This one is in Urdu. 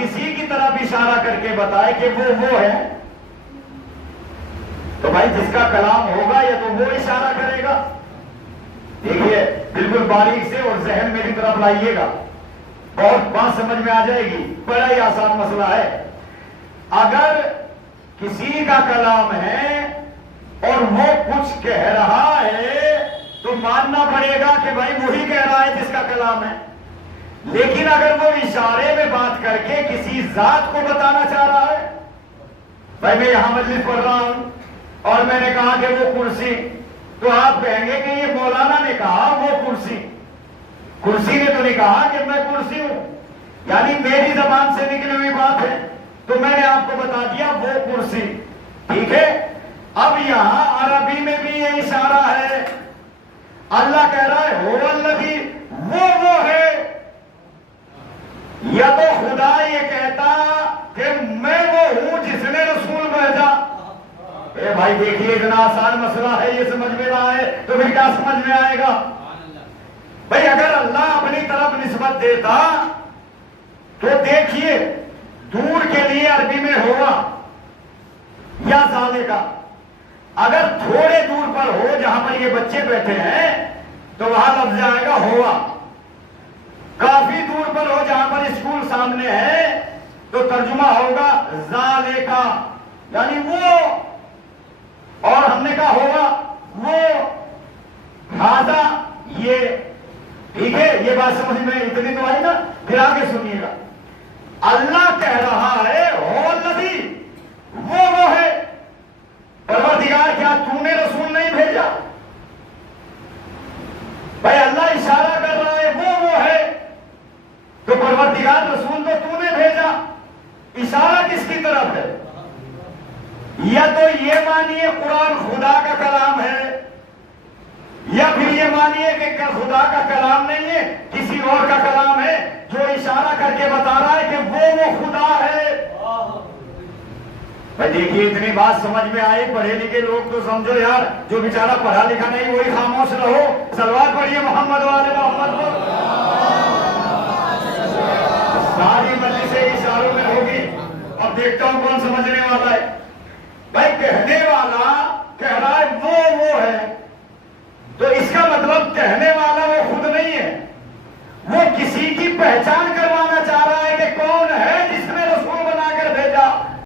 کسی کی طرف اشارہ کر کے بتائے کہ وہ ہے، تو بھائی جس کا کلام ہوگا یا تو وہ اشارہ کرے گا. دیکھیے بالکل باریک سے اور ذہن میری طرف لائیے گا، بہت بات سمجھ میں آ جائے گی. بڑا ہی آسان مسئلہ ہے. اگر کسی کا کلام ہے اور وہ کچھ کہہ رہا ہے تو ماننا پڑے گا کہ بھائی وہی کہہ رہا ہے جس کا کلام ہے. لیکن اگر وہ اشارے میں بات کر کے کسی ذات کو بتانا چاہ رہا ہے، بھائی میں یہاں مجلس پڑھ رہا ہوں اور میں نے کہا کہ وہ کرسی، تو آپ کہیں گے کہ یہ مولانا نے کہا وہ کرسی، کرسی نے تو نہیں کہا کہ میں کرسی ہوں، یعنی میری زبان سے نکلی ہوئی بات ہے تو میں نے آپ کو بتا دیا وہ کرسی. ٹھیک ہے. اب یہاں عربی میں بھی یہ اشارہ ہے. اللہ کہہ رہا ہے هو الذی، وہ ہے. یا تو خدا یہ کہتا کہ میں وہ ہوں جس نے رسول بھیجا. اے بھائی دیکھیے اتنا آسان مسئلہ ہے، یہ سمجھ میں نہ آئے تو پھر کیا سمجھ میں آئے گا؟ بھائی اگر اللہ اپنی طرف نسبت دیتا تو دیکھیے دور کے لیے عربی میں ہوا یا زالے کا. اگر تھوڑے دور پر ہو جہاں پر یہ بچے بیٹھے ہیں تو وہاں لفظ آئے گا ہوا. کافی دور پر ہو جہاں پر اسکول سامنے ہے تو ترجمہ ہوگا زالے کا، یعنی وہ. اور ہم نے کہا ہوگا وہ، ہاذا یہ. ٹھیک ہے. یہ بات سمجھ میں اتنی تو آئی نا. پھر آگے سنیے گا. اللہ کہہ رہا ہے هو الذی، وہ ہے. پروردگار کیا تو نے رسول نہیں بھیجا؟ بھائی اللہ اشارہ کر رہا ہے وہ ہے تو پروردگار رسول تو نے بھیجا. اشارہ کس کی طرف ہے؟ یا تو یہ مانیے قرآن خدا کا کلام ہے، یا پھر یہ مانیے کہ خدا کا کلام نہیں ہے، کسی اور کا کلام ہے جو اشارہ کر کے بتا رہا ہے کہ وہ خدا ہے. بھائی دیکھیے اتنی بات سمجھ میں آئی. پڑھے لکھے لوگ تو سمجھو یار، جو بیچارہ پڑھا لکھا نہیں وہی خاموش رہو. صلوات پڑھیے محمد والے محمد کو. ساری مجلس اشاروں میں ہوگی. اب دیکھتا ہوں کون سمجھنے والا ہے. بھائی کہنے والا